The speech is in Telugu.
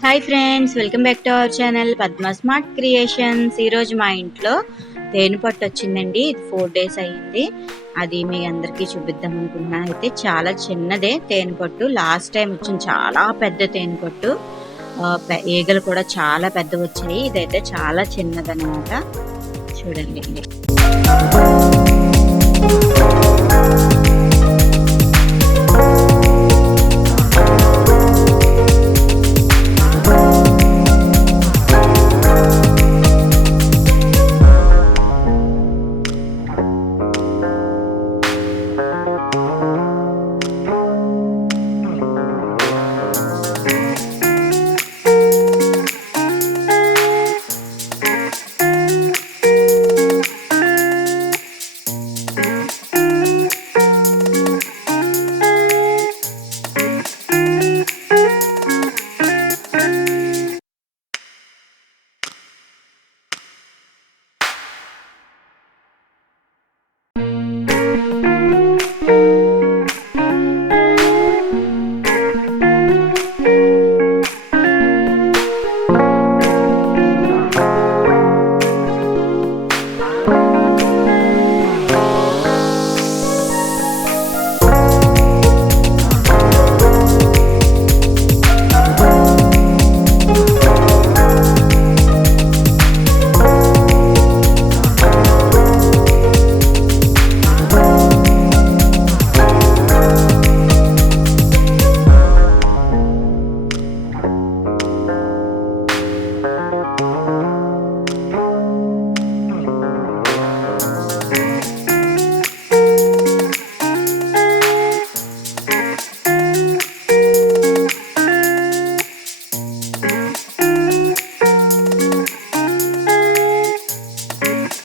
Hi friends, welcome back to our channel Padma smart creations. ఈరోజు మా ఇంట్లో తేనె పట్టు వచ్చిందండి. ఇది 4 days అయ్యింది. అది మీ అందరికీ చూపిద్దాం అనుకుంటున్నాను. అయితే చాలా చిన్నదే తేనె పట్టు. లాస్ట్ టైం వచ్చింది చాలా పెద్ద తేనె పట్టు. ఈగలు కూడా చాలా పెద్దవి వచ్చాయి. ఇదైతే చాలా చిన్నదన్నమాట. చూడండి.